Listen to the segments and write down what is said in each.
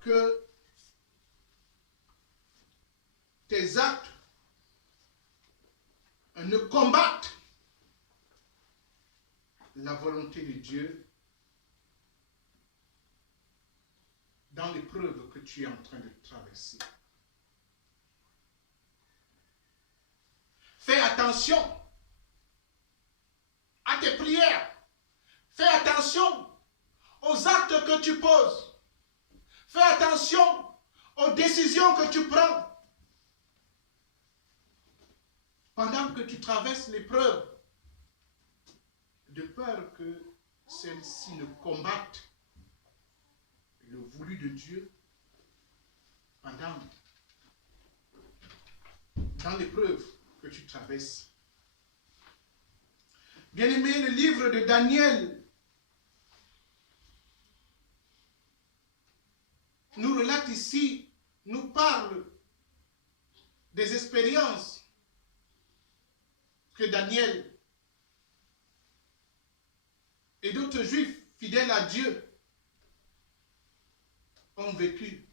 que tes actes ne combattent la volonté de Dieu dans l'épreuve que tu es en train de traverser. Fais attention à tes prières. Fais attention aux actes que tu poses. Fais attention aux décisions que tu prends. Pendant que tu traverses l'épreuve, de peur que celle-ci ne combatte le voulu de Dieu dans l'épreuve que tu traverses. Bien-aimé, le livre de Daniel nous relate ici, nous parle des expériences que Daniel et d'autres juifs fidèles à Dieu ont vécu.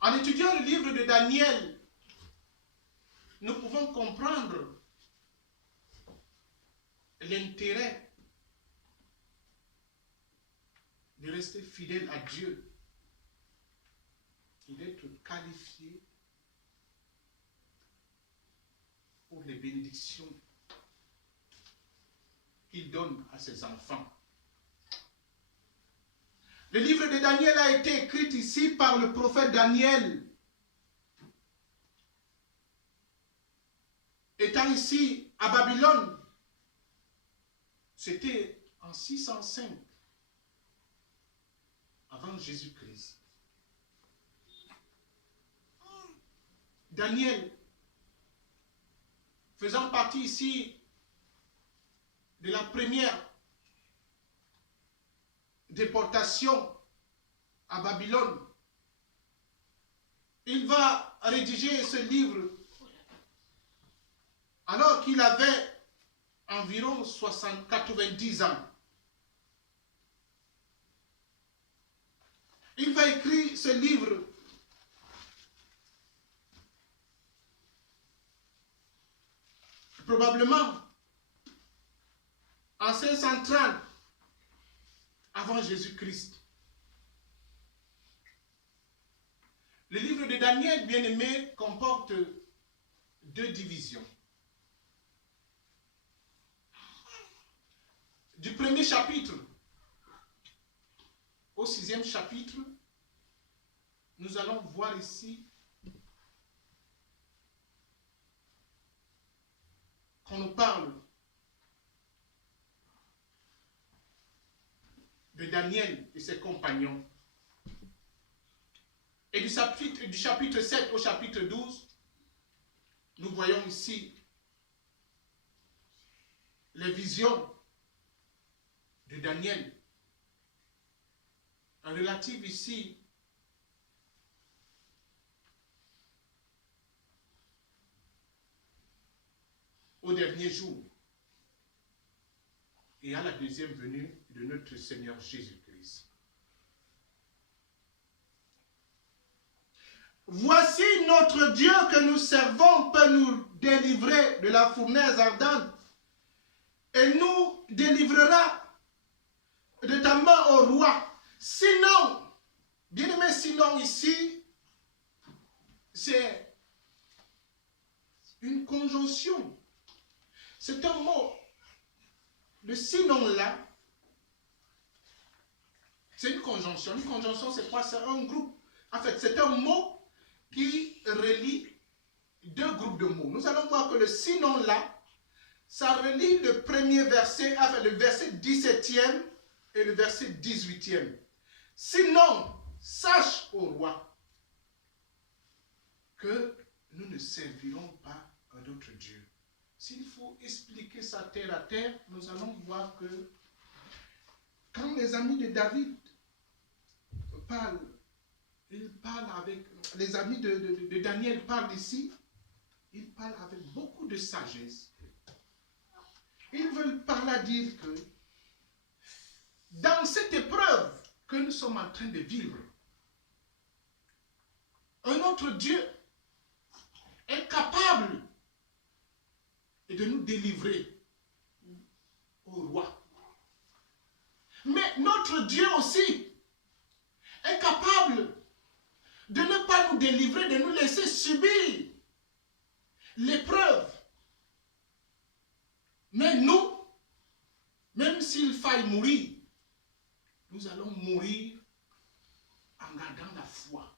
En étudiant le livre de Daniel, nous pouvons comprendre l'intérêt de rester fidèle à Dieu et d'être qualifié pour les bénédictions qu'il donne à ses enfants. Le livre de Daniel a été écrit ici par le prophète Daniel. Étant ici à Babylone, c'était en 605 avant Jésus-Christ. Daniel, faisant partie ici de la première déportation à Babylone, il va rédiger ce livre alors qu'il avait environ 90 ans. Il va écrire ce livre probablement en 530 avant Jésus-Christ. Le livre de Daniel, bien-aimé, comporte deux divisions. Du premier chapitre au 6e chapitre, nous allons voir ici qu'on nous parle de Daniel et ses compagnons. Et du chapitre 7 au chapitre 12, nous voyons ici les visions de Daniel, relatives ici au dernier jour et à la deuxième venue de notre Seigneur Jésus-Christ. Voici notre Dieu que nous servons peut nous délivrer de la fournaise ardente et nous délivrera de ta main au roi. Sinon, bien aimé, sinon ici, c'est une conjonction. C'est un mot. Le sinon là, c'est une conjonction. Une conjonction, c'est quoi? C'est un groupe. En fait, c'est un mot qui relie deux groupes de mots. Nous allons voir que le sinon là, ça relie le premier verset, enfin le verset 17e et le verset 18e. Sinon, sache au roi que nous ne servirons pas un autre Dieu. S'il faut expliquer ça terre à terre, nous allons voir que quand les amis de David parlent, ils parlent avec, les amis de Daniel parlent ici, ils parlent avec beaucoup de sagesse. Ils veulent par là dire que dans cette épreuve que nous sommes en train de vivre. Un autre Dieu est capable de nous délivrer au roi. Mais notre Dieu aussi est capable de ne pas nous délivrer, de nous laisser subir l'épreuve. Mais nous, même s'il faille mourir, nous allons mourir en gardant la foi.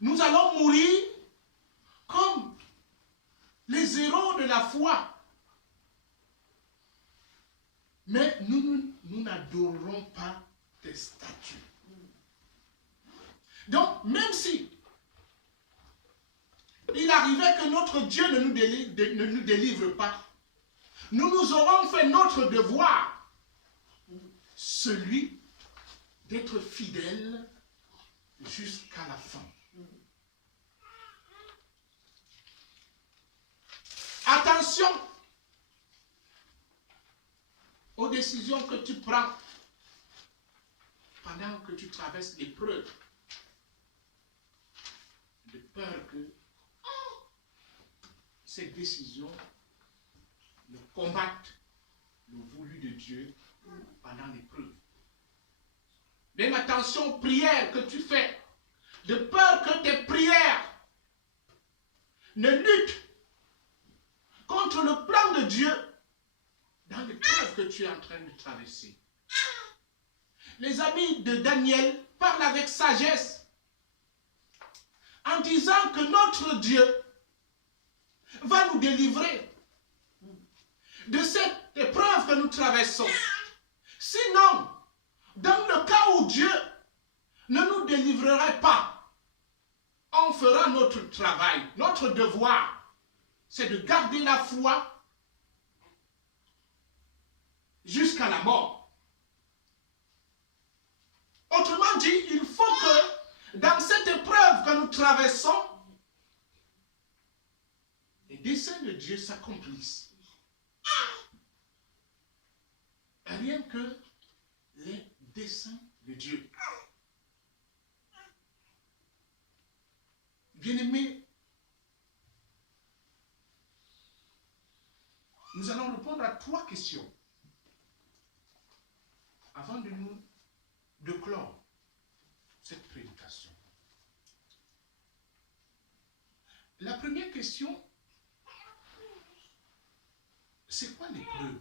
Nous allons mourir comme les héros de la foi. Mais nous n'adorerons pas tes statues. Donc, même si il arrivait que notre Dieu ne nous délivre pas, nous aurons fait notre devoir, celui d'être fidèles jusqu'à la fin. Attention aux décisions que tu prends pendant que tu traverses l'épreuve. De peur que ces décisions ne combattent le voulu de Dieu pendant l'épreuve. Même attention aux prières que tu fais, de peur que tes prières ne luttent contre le plan de Dieu dans l'épreuve que tu es en train de traverser. Les amis de Daniel parlent avec sagesse en disant que notre Dieu va nous délivrer de cette épreuve que nous traversons. Sinon, dans le cas où Dieu ne nous délivrerait pas, on fera notre travail. Notre devoir, c'est de garder la foi jusqu'à la mort. Autrement dit, il faut que dans cette épreuve que nous traversons, les desseins de Dieu s'accomplissent. Rien que les desseins de Dieu. Bien-aimés, nous allons répondre à 3 questions avant de clore cette prédication. La première question, c'est quoi l'épreuve?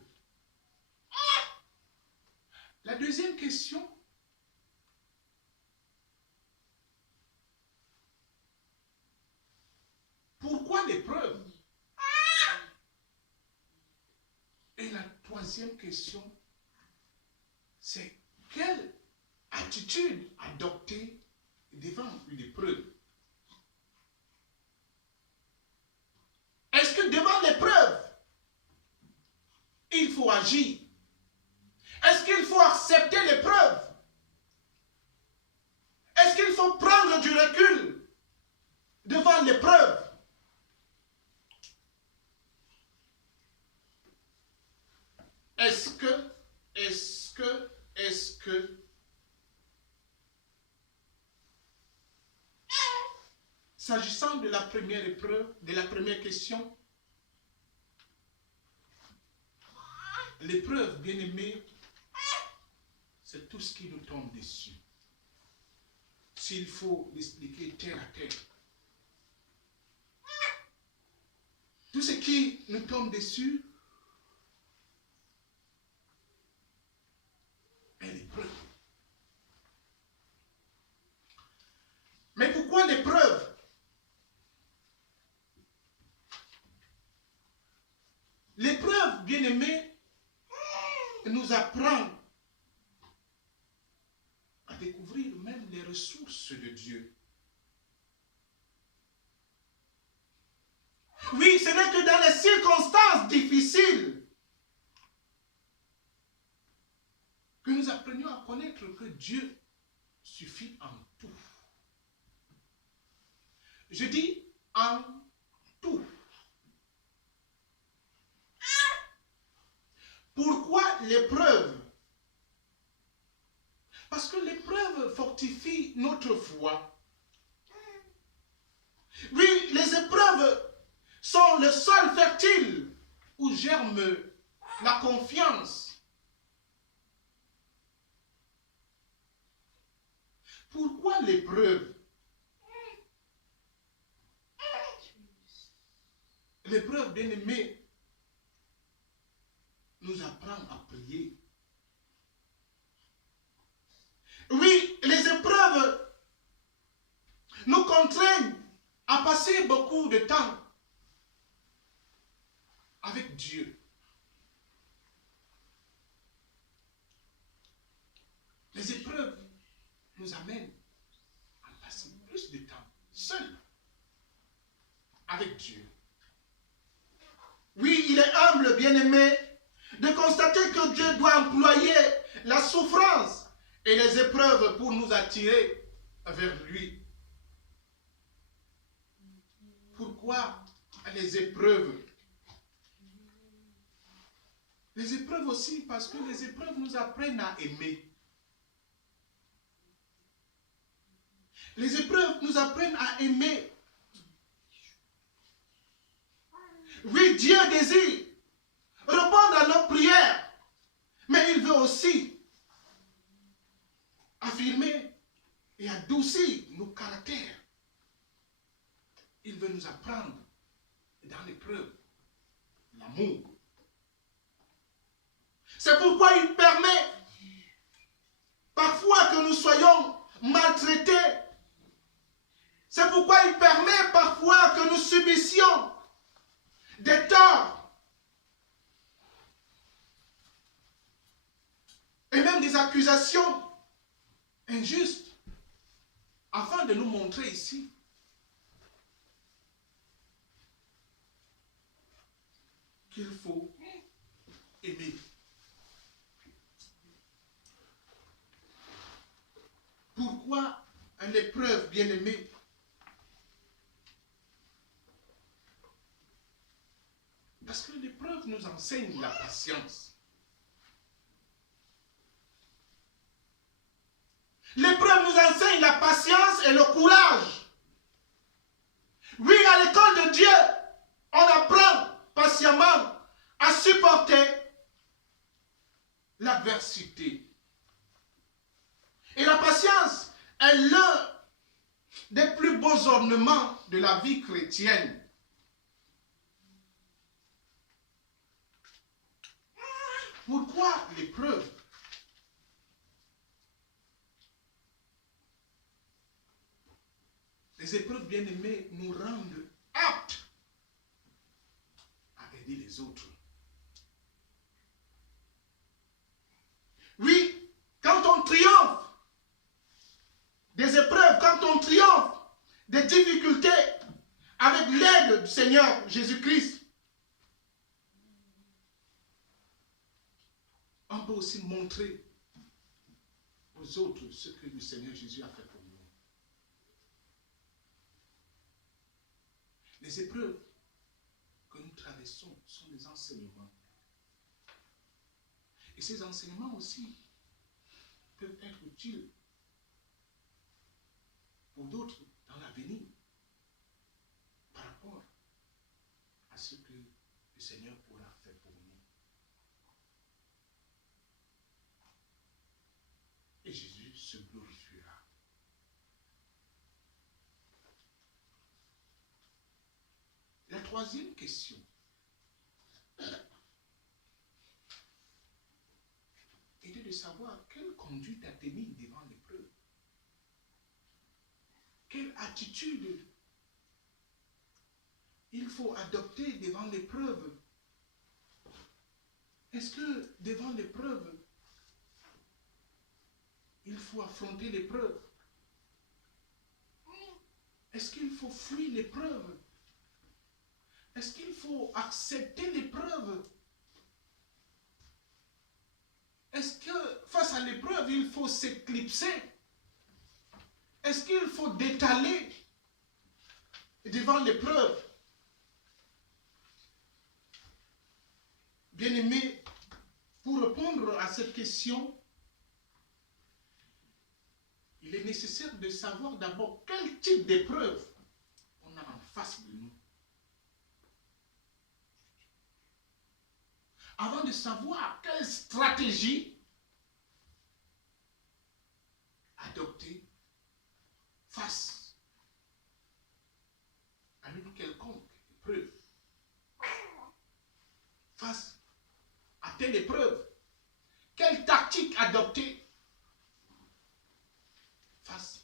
La deuxième question, pourquoi l'épreuve? Et la troisième question, c'est quelle attitude adopter devant une épreuve? Est-ce que devant l'épreuve, il faut agir? Est-ce qu'il faut accepter l'épreuve? Est-ce qu'il faut prendre du recul devant l'épreuve? Est-ce que s'agissant de la première épreuve, de la première question, l'épreuve, bien-aimée, c'est tout ce qui nous tombe dessus. S'il faut l'expliquer terre à terre, tout ce qui nous tombe dessus est l'épreuve. Mais pourquoi l'épreuve? L'épreuve, bien-aimée, nous apprend à découvrir même les ressources de Dieu. Oui, ce n'est que dans les circonstances difficiles que nous apprenions à connaître que Dieu suffit en tout. Je dis en tout. Pourquoi l'épreuve Parce que l'épreuve fortifie notre foi. Oui, les épreuves sont le sol fertile où germe la confiance. Pourquoi l'épreuve? L'épreuve, bien aimé, nous apprend à prier. Oui, les épreuves nous contraignent à passer beaucoup de temps avec Dieu. Les épreuves nous amènent à passer plus de temps seul avec Dieu. Oui, il est humble, bien-aimé, de constater que Dieu doit employer la souffrance et les épreuves pour nous attirer vers lui. Pourquoi les épreuves? Les épreuves aussi parce que les épreuves nous apprennent à aimer. Les épreuves nous apprennent à aimer. Oui, Dieu désire répondre à nos prières, mais il veut aussi affirmer et adoucir nos caractères. Il veut nous apprendre dans l'épreuve l'amour. C'est pourquoi il permet parfois que nous soyons maltraités. C'est pourquoi il permet parfois que nous subissions des torts et même des accusations injustes afin de nous montrer ici qu'il faut aimer. Pourquoi l'épreuve, bien-aimée? Parce que l'épreuve nous enseigne la patience. L'épreuve nous enseigne la patience et le courage. Oui, à l'école de Dieu, on apprend patiemment à supporter l'adversité. Et la patience est l'un des plus beaux ornements de la vie chrétienne. Pourquoi l'épreuve? Les épreuves, bien-aimées, nous rendent aptes à aider les autres. Oui, quand on triomphe des épreuves, quand on triomphe des difficultés avec l'aide du Seigneur Jésus-Christ, on peut aussi montrer aux autres ce que le Seigneur Jésus a fait pour nous. Les épreuves que nous traversons sont des enseignements. Et ces enseignements aussi peuvent être utiles pour d'autres dans l'avenir par rapport à ce que le Seigneur pourra faire pour nous. Et Jésus se glorifiera. La troisième question était de savoir quelle conduite à tenir devant l'épreuve. Quelle attitude il faut adopter devant l'épreuve. Est-ce que devant l'épreuve, il faut affronter l'épreuve? Est-ce qu'il faut fuir l'épreuve? Est-ce qu'il faut accepter l'épreuve? Est-ce que face à l'épreuve, il faut s'éclipser? Est-ce qu'il faut détaler devant l'épreuve? Bien-aimés, pour répondre à cette question, nécessaire de savoir d'abord quel type d'épreuve on a en face de nous. Avant de savoir quelle stratégie adopter face à une quelconque épreuve. Face à telle épreuve, quelle tactique adopter face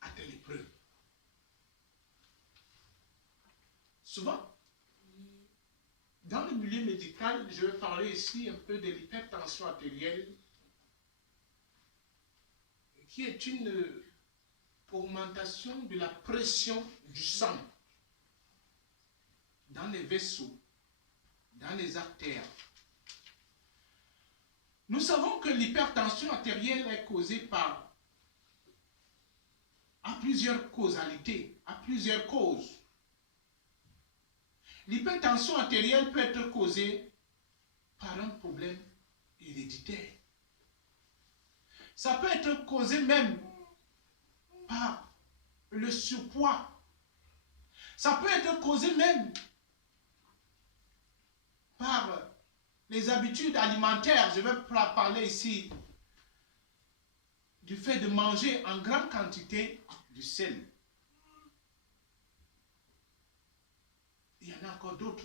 à telle épreuve. Souvent, dans le milieu médical, je vais parler ici un peu de l'hypertension artérielle, qui est une augmentation de la pression du sang dans les vaisseaux, dans les artères. Nous savons que l'hypertension artérielle est causée à plusieurs causalités, à plusieurs causes. L'hypertension artérielle peut être causée par un problème héréditaire. Ça peut être causé même par le surpoids. Ça peut être causé même par les habitudes alimentaires. Je vais parler ici du fait de manger en grande quantité du sel. Il y en a encore d'autres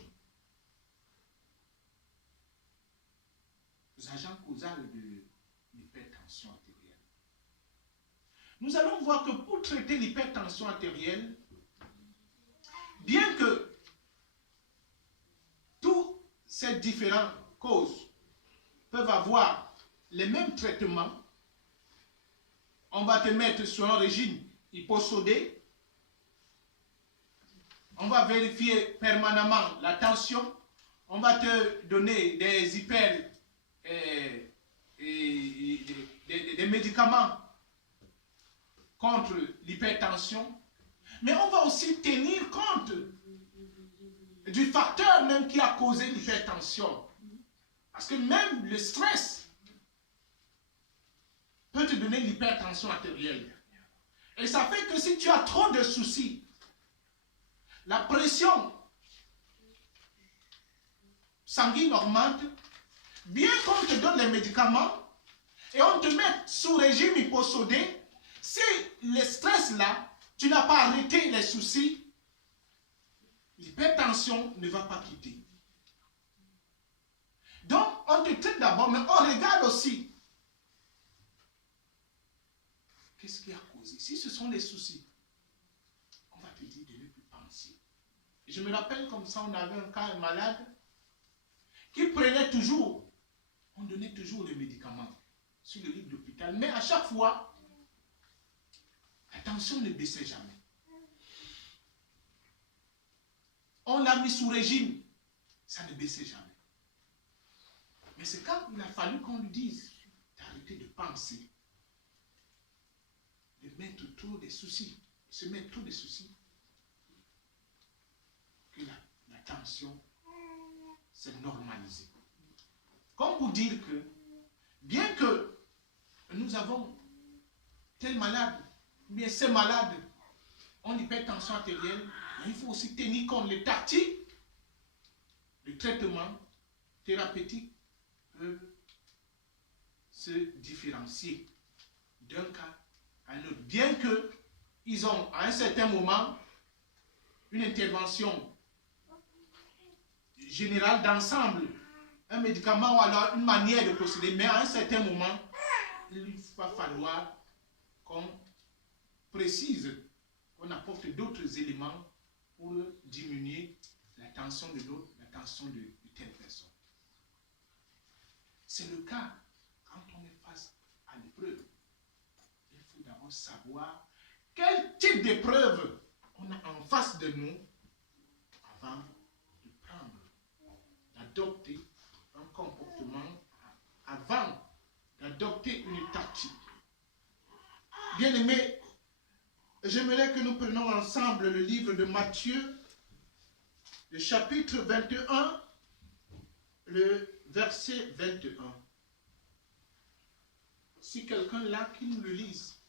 agents causaux de l'hypertension artérielle. Nous allons voir que pour traiter l'hypertension artérielle, bien que toutes ces différentes causes peuvent avoir les mêmes traitements, on va te mettre sur un régime hyposodé, on va vérifier permanemment la tension, on va te donner des des médicaments contre l'hypertension, mais on va aussi tenir compte du facteur même qui a causé l'hypertension. Parce que même le stress peut te donner l'hypertension artérielle. Et ça fait que si tu as trop de soucis, la pression sanguine augmente, bien qu'on te donne les médicaments et on te met sous régime hyposodé, si le stress là, tu n'as pas arrêté les soucis, l'hypertension ne va pas quitter. Donc, on te traite d'abord, mais on regarde aussi qu'est-ce qui a causé. Si ce sont les soucis, on va te dire de ne plus penser. Je me rappelle comme ça, on avait un cas, un malade, qui prenait toujours, on donnait toujours les médicaments sur le lit de l'hôpital, mais à chaque fois, la tension ne baissait jamais. On l'a mis sous régime, ça ne baissait jamais. Mais c'est quand il a fallu qu'on lui dise d'arrêter de penser, de mettre trop de soucis, de se mettre trop de soucis, que la tension s'est normalisée. Comme pour dire que, bien que nous avons tel malade, ou bien ces malades ont l'hypertension artérielle, il faut aussi tenir compte les tactiques de traitement thérapeutique peuvent se différencier d'un cas à un autre. Bien qu'ils ont à un certain moment une intervention générale d'ensemble, un médicament ou alors une manière de procéder, mais à un certain moment, il va falloir qu'on précise, qu'on apporte d'autres éléments pour diminuer la tension de l'autre, la tension de telle personne. C'est le cas quand on est face à l'épreuve. Il faut d'abord savoir quel type d'épreuve on a en face de nous avant de prendre, d'adopter un comportement, avant d'adopter une tactique. Bien aimé, j'aimerais que nous prenions ensemble le livre de Matthieu, le chapitre 21, le verset 21. Si quelqu'un là qui nous le lise.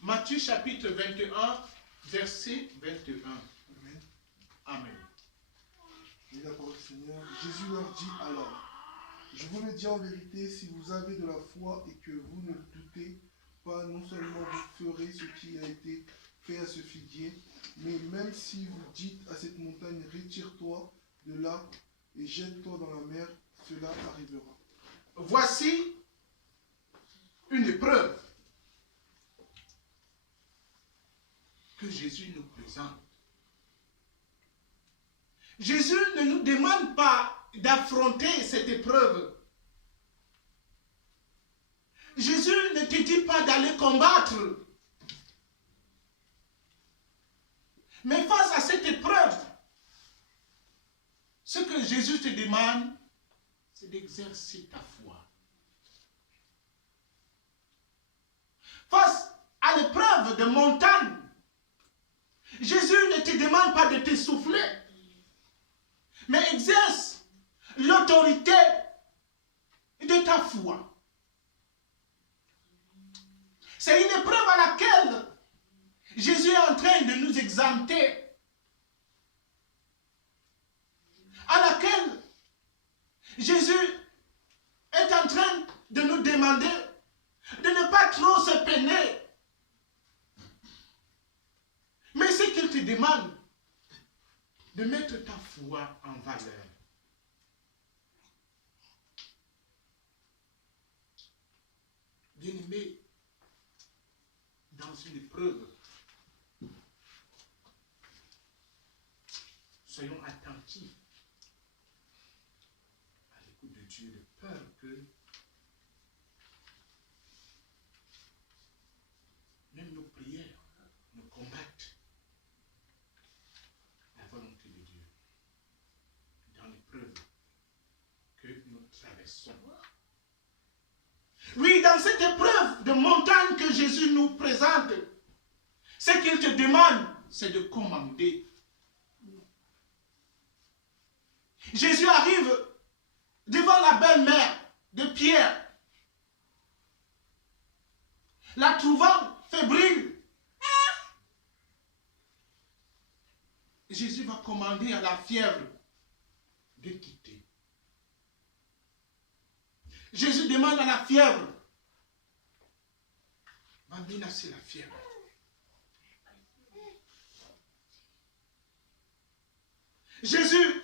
Matthieu chapitre 21, verset 21. Amen. Amen. Et la parole du Seigneur, Jésus leur dit alors, je vous le dis en vérité, si vous avez de la foi et que vous ne doutez pas, non seulement vous ferez ce qui a été fait à ce figuier, mais même si vous dites à cette montagne, retire-toi de là et jette-toi dans la mer, cela arrivera. Voici une épreuve que Jésus nous présente. Jésus ne nous demande pas d'affronter cette épreuve. Jésus ne te dit pas d'aller combattre. Mais face à cette épreuve, ce que Jésus te demande, c'est d'exercer ta foi. Face à l'épreuve de montagne, Jésus ne te demande pas de t'essouffler, mais exerce l'autorité de ta foi. C'est une épreuve à laquelle Jésus est en train de nous exempter, à laquelle Jésus est en train de nous demander de ne pas trop se peiner. Mais ce qu'il te demande, de mettre ta foi en valeur. Bien-aimé, dans une épreuve, soyons attentifs à l'écoute de Dieu, de peur que même nos prières nous combattent la volonté de Dieu dans l'épreuve que nous traversons. Oui, dans cette épreuve de montagne que Jésus nous présente, ce qu'il te demande, c'est de commander. Jésus arrive devant la belle-mère de Pierre, la trouvant fébrile. Jésus va commander à la fièvre de quitter. Jésus demande à la fièvre, va menacer la fièvre. Jésus,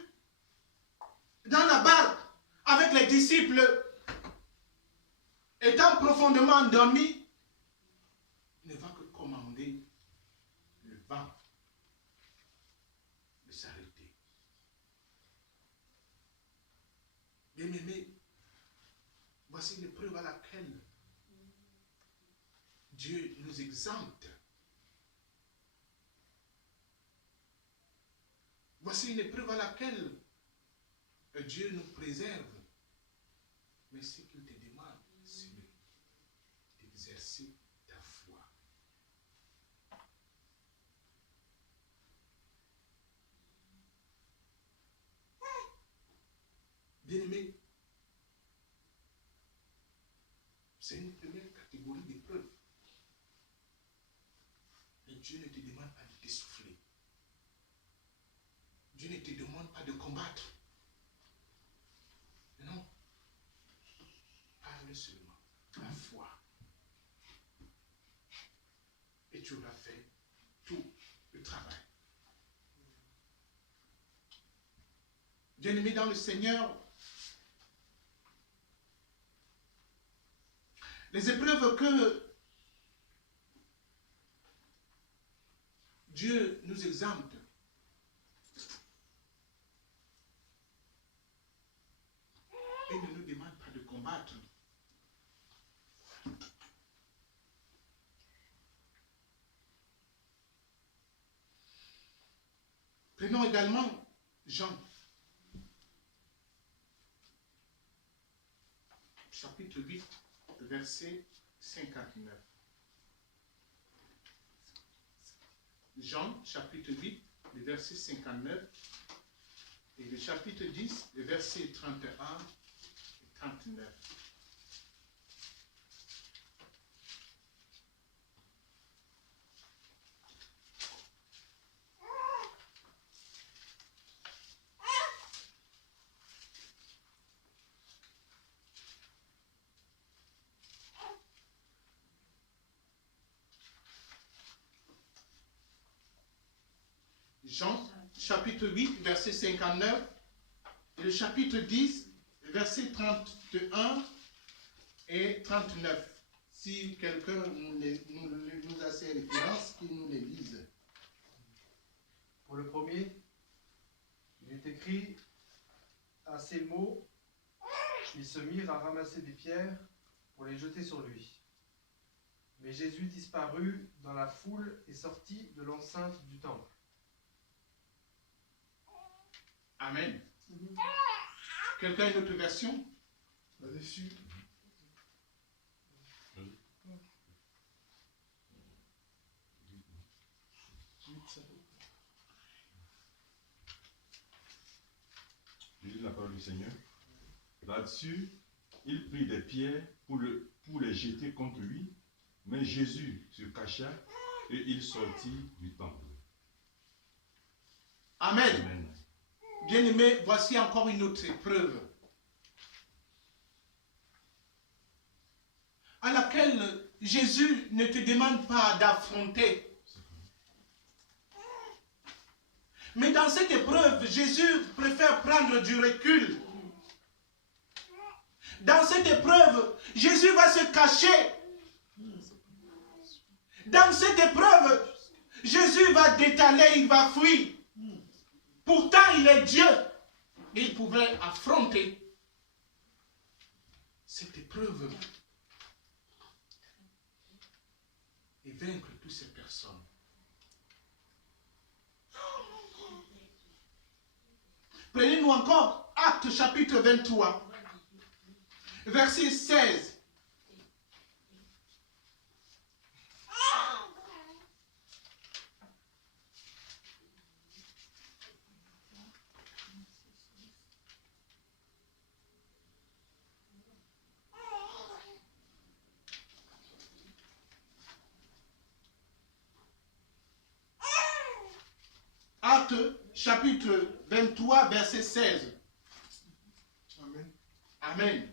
dans la barque, avec les disciples, étant profondément endormi, ne va que commander le vent de s'arrêter. Bien-aimé, voici une preuve à laquelle Dieu nous exempte. Voici une preuve à laquelle Dieu nous préserve. Mais ce qu'il te demande, c'est d'exercer ta foi. Bien-aimé, c'est une première catégorie d'épreuves. Mais Dieu ne te demande pas de t'essouffler. Dieu ne te demande pas de combattre. Non. Parle seulement. La foi. Et tu auras fait tout le travail. Bien-aimé dans le Seigneur, les épreuves que Dieu nous exempte, il ne nous demande pas de combattre. Prenons également Jean, chapitre 8, verset 59. Jean, chapitre 8, le verset 59, et le chapitre 10, le verset 31 et 39. Jean, chapitre 8, verset 59, et le chapitre 10, verset 31 et 39. Si quelqu'un nous a ces références, qu'il nous les lise. Pour le premier, il est écrit, à ces mots, ils se mirent à ramasser des pierres pour les jeter sur lui. Mais Jésus disparut dans la foule et sortit de l'enceinte du temple. Amen. Quelqu'un a une autre version? Là-dessus. Je lis la parole du Seigneur. Là-dessus, il prit des pierres pour les jeter contre lui, mais Jésus se cacha et il sortit du temple. Amen. Amen. Bien-aimés, voici encore une autre épreuve à laquelle Jésus ne te demande pas d'affronter. Mais dans cette épreuve, Jésus préfère prendre du recul. Dans cette épreuve, Jésus va se cacher. Dans cette épreuve, Jésus va détaler, il va fuir. Pourtant, il est Dieu. Et il pouvait affronter cette épreuve et vaincre toutes ces personnes. Prenez-nous encore Actes chapitre 23, verset 16. Actes chapitre 23, verset 16. Amen. Amen.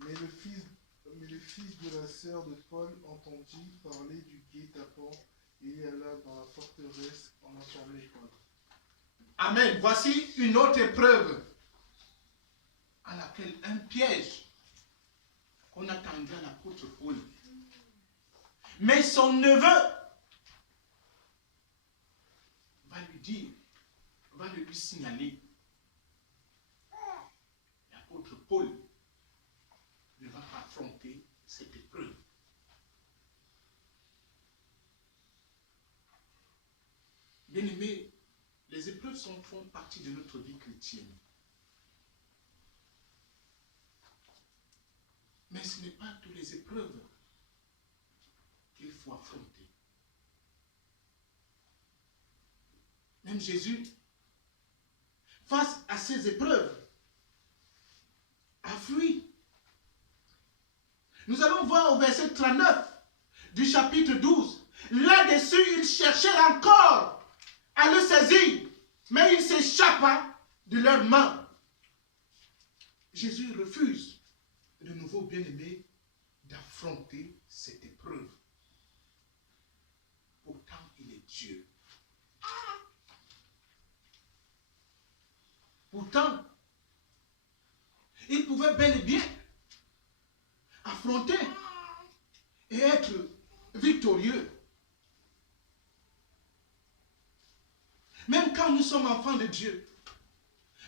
Mais le fils de la sœur de Paul entendit parler du guet-apens et il alla dans la forteresse en entendant les Paul. Amen. Voici une autre épreuve à laquelle un piège qu'on attendait à l'apôtre Paul. Mais son neveu va lui dire, va lui signaler. L'apôtre Paul ne va pas affronter cette épreuve. Bien-aimés, les épreuves font partie de notre vie chrétienne. Mais ce n'est pas toutes les épreuves qu'il faut affronter. Même Jésus, face à ces épreuves, a fui. Nous allons voir au verset 39 du chapitre 12. Là-dessus, il cherchait encore à le saisir, mais il s'échappa de leurs mains. Jésus refuse, de nouveau bien-aimé, d'affronter cette épreuve. Pourtant, il est Dieu. Pourtant, il pouvait bel et bien affronter et être victorieux. Même quand nous sommes enfants de Dieu,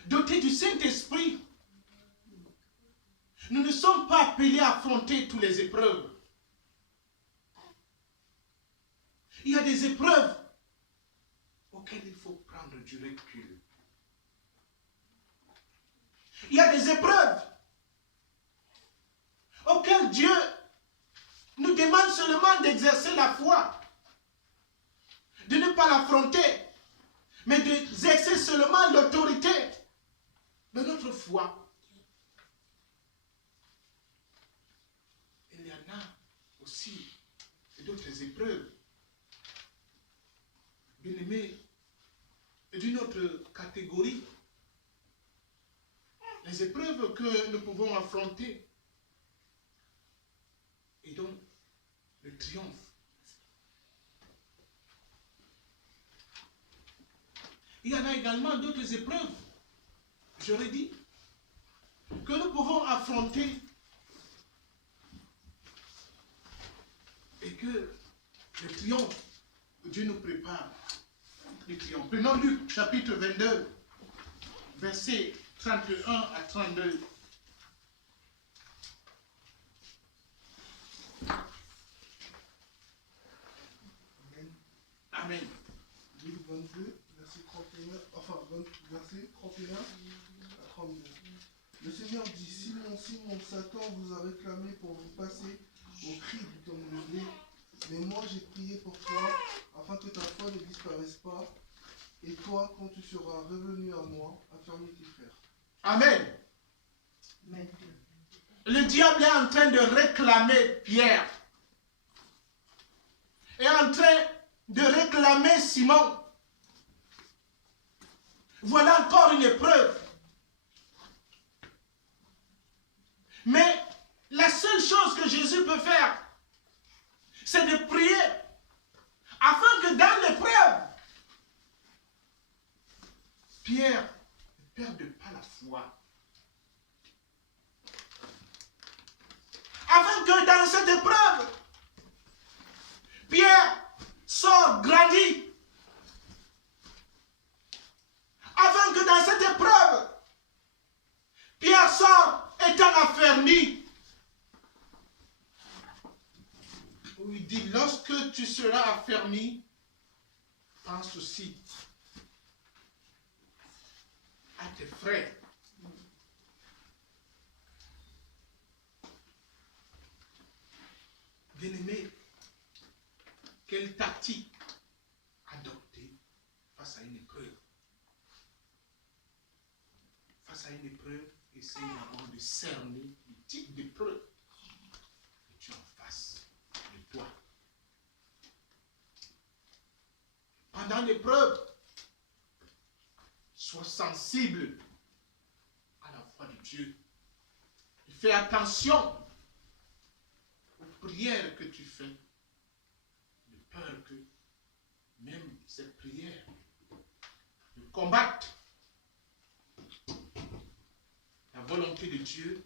dotés du Saint-Esprit, nous ne sommes pas appelés à affronter toutes les épreuves. Il y a des épreuves auxquelles il faut prendre du recul. Il y a des épreuves auxquelles Dieu nous demande seulement d'exercer la foi, de ne pas pas l'affronter, mais d'exercer seulement l'autorité de notre foi. Il y en a aussi d'autres épreuves, bien aimés, d'une autre catégorie. Les épreuves que nous pouvons affronter et donc le triomphe. Il y en a également d'autres épreuves, j'aurais dit, que nous pouvons affronter et que le triomphe, Dieu nous prépare le triomphe. Prenons Luc chapitre 22, versets 31 à 32. Amen. Luc 22, verset 31, enfin, verset 31 à 32. Le Seigneur dit, Simon, Simon, Satan vous a réclamé pour vous passer au crible comme le blé, mais moi j'ai prié pour toi, afin que ta foi ne disparaisse pas, et toi, quand tu seras revenu à moi, affermis tes frères. Amen. Le diable est en train de réclamer Pierre. Est en train de réclamer Simon. Voilà encore une épreuve. Mais la seule chose que Jésus peut faire, c'est de prier afin que dans l'épreuve, Pierre ne perde pas la foi. Afin que dans cette épreuve, Pierre sort grandi. Afin que dans cette épreuve, Pierre sort étant affermi. Où il dit, lorsque tu seras affermi, pense aussi à tes frères. Bien-aimé, quelle tactique adopter face à une épreuve? Face à une épreuve, essaye d'abord de cerner le type d'épreuve que tu as en face de toi. Pendant l'épreuve, sois sensible à la voix de Dieu. Fais attention aux prières que tu fais, de peur que même cette prière ne combatte la volonté de Dieu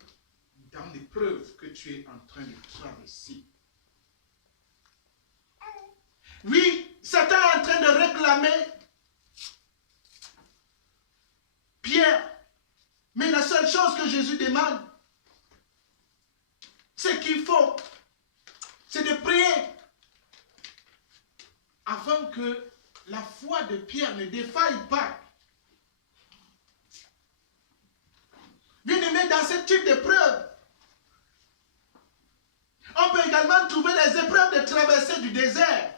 dans l'épreuve que tu es en train de traverser. Oui, Satan est en train de réclamer Pierre, mais la seule chose que Jésus demande, c'est qu'il faut, c'est de prier afin que la foi de Pierre ne défaille pas. Bien-aimé, dans ce type d'épreuve, on peut également trouver les épreuves de traversée du désert.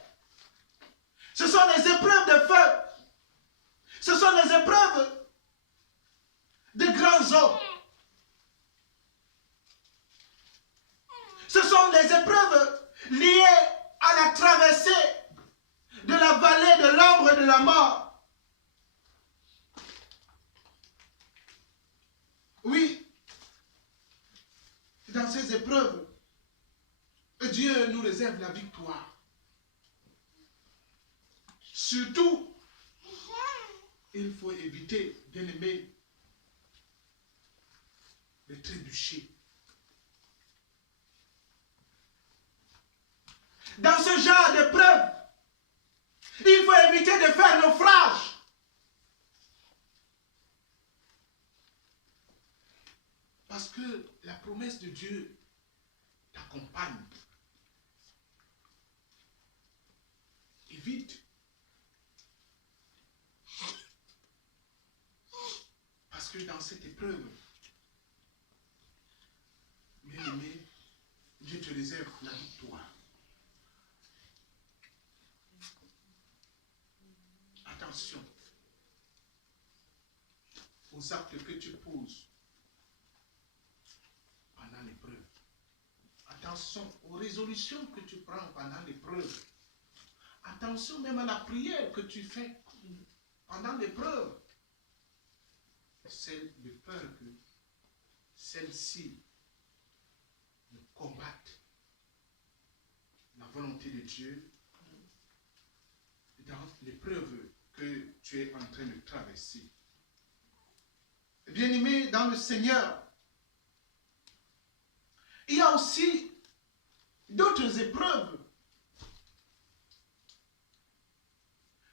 Ce sont les épreuves de feu. Ce sont les épreuves de grands hommes. Ce sont les épreuves liées à la traversée de la vallée de l'ombre de la mort. Oui, dans ces épreuves, Dieu nous réserve la victoire. Surtout, il faut éviter, bien aimé, de trébucher. Dans ce genre d'épreuve, il faut éviter de faire naufrage. Parce que la promesse de Dieu t'accompagne. Évite. Parce que dans cette épreuve, bien aimé, Dieu te réserve la victoire. attention aux actes que tu poses pendant l'épreuve. Attention aux résolutions que tu prends pendant l'épreuve. Attention même à la prière que tu fais pendant l'épreuve. C'est de peur que celle-ci ne combatte la volonté de Dieu dans l'épreuve que tu es en train de traverser. Bien-aimés dans le Seigneur, il y a aussi d'autres épreuves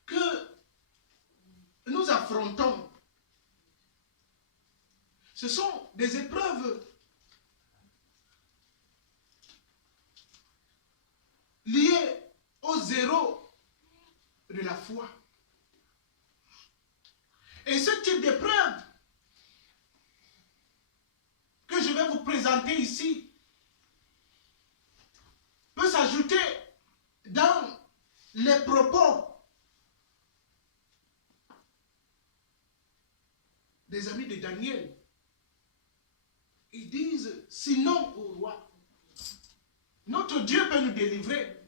que nous affrontons. Ce sont des épreuves liées au zéro de la foi. Et ce type d'épreuve que je vais vous présenter ici peut s'ajouter dans les propos des amis de Daniel. Ils disent, sinon au roi, notre Dieu peut nous délivrer,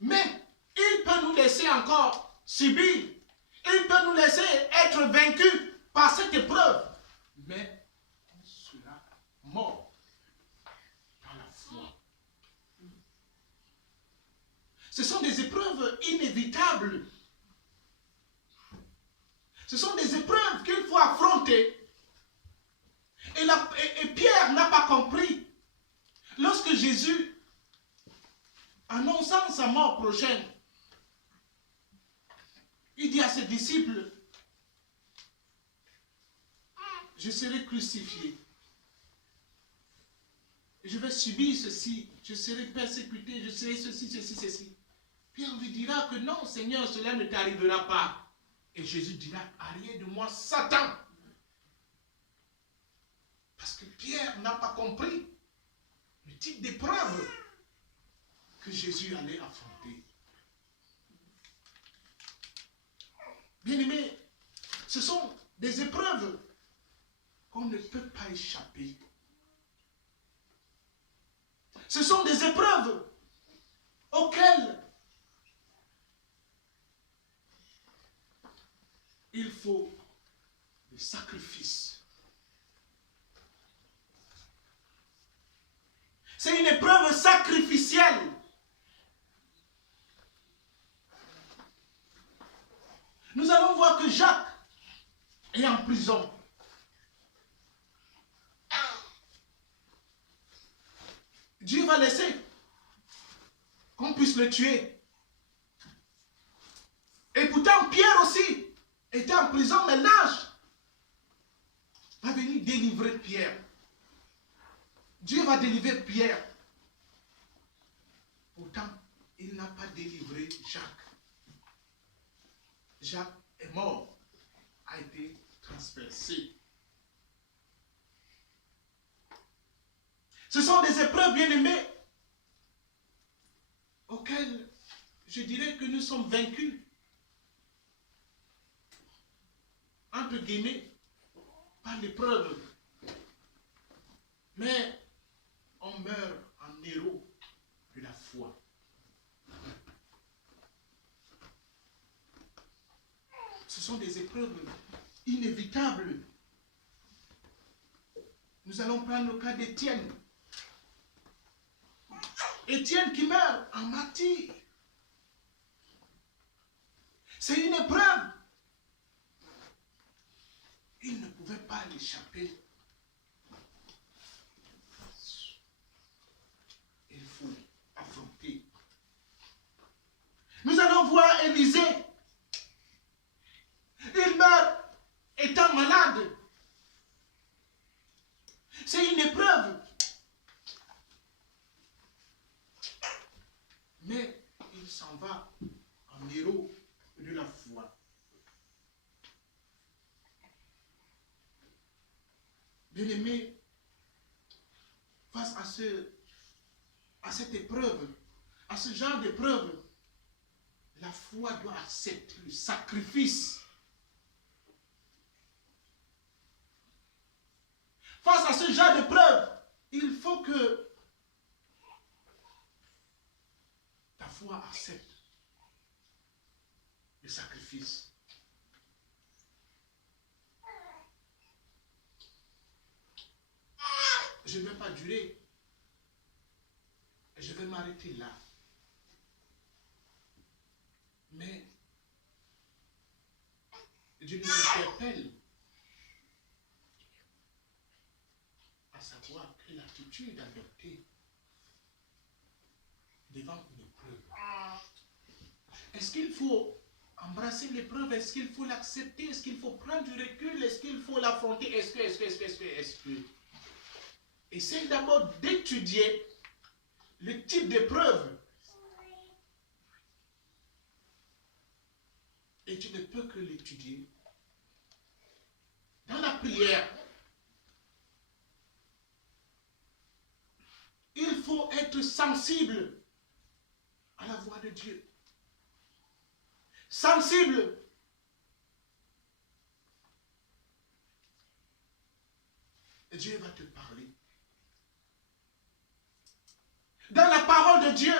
mais il peut nous laisser encore subir, il peut nous laisser être vaincus par cette épreuve, mais on sera mort dans la foi. Ce sont des épreuves inévitables. Ce sont des épreuves qu'il faut affronter. Et Pierre n'a pas compris. Lorsque Jésus, annonçant sa mort prochaine, il dit à ses disciples, je serai crucifié. Je vais subir ceci. Je serai persécuté. Je serai ceci, ceci, ceci. Pierre lui dira que non, Seigneur, cela ne t'arrivera pas. Et Jésus dira, arrière de moi, Satan. Parce que Pierre n'a pas compris le type d'épreuve que Jésus allait affronter. Bien-aimés, ce sont des épreuves qu'on ne peut pas échapper. Ce sont des épreuves auxquelles il faut des sacrifices. C'est une épreuve sacrificielle. Nous allons voir que Jacques est en prison. Dieu va laisser qu'on puisse le tuer. Et pourtant, Pierre aussi était en prison, mais l'ange va venir délivrer Pierre. Dieu va délivrer Pierre. Pourtant, il n'a pas délivré Jacques. Jacques est mort, a été transpercé. Ce sont des épreuves, bien-aimées, auxquelles je dirais que nous sommes vaincus. Entre guillemets, par l'épreuve. Mais on meurt en héros de la foi. Ce sont des épreuves inévitables. Nous allons prendre le cas d'Étienne. Étienne qui meurt en martyr. C'est une épreuve. Il ne pouvait pas l'échapper. Il faut affronter. Nous allons voir Élisée. Il meurt étant malade. C'est une épreuve. Mais il s'en va en héros de la foi. Bien-aimés, face à cette épreuve, à ce genre d'épreuve, La foi doit accepter le sacrifice. Face à ce genre de preuve, il faut que ta foi accepte le sacrifice. Je ne vais pas durer. Je vais m'arrêter là. Mais Dieu nous interpelle à savoir quelle attitude adopter devant une preuve. Est-ce qu'il faut embrasser l'épreuve? Est-ce qu'il faut l'accepter? Est-ce qu'il faut prendre du recul? Est-ce qu'il faut l'affronter? Est-ce que essaye d'abord d'étudier le type d'épreuve. Et tu ne peux que l'étudier dans la prière. Il faut être sensible à la voix de Dieu. Sensible. Et Dieu va te parler. Dans la parole de Dieu,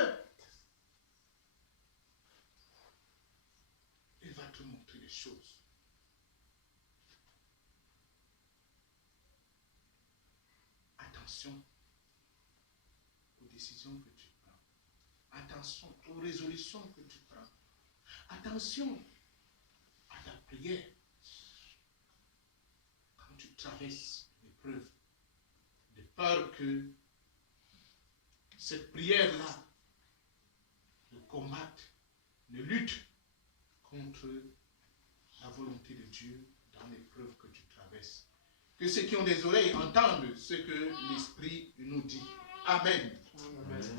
il va te montrer les choses. Attention aux décisions que tu prends. Attention aux résolutions que tu prends. Attention à ta prière. Quand tu traverses l'épreuve, de peur que cette prière-là ne combatte, ne lutte contre la volonté de Dieu dans l'épreuve que tu traverses. Que ceux qui ont des oreilles entendent ce que l'Esprit nous dit. Amen. Amen.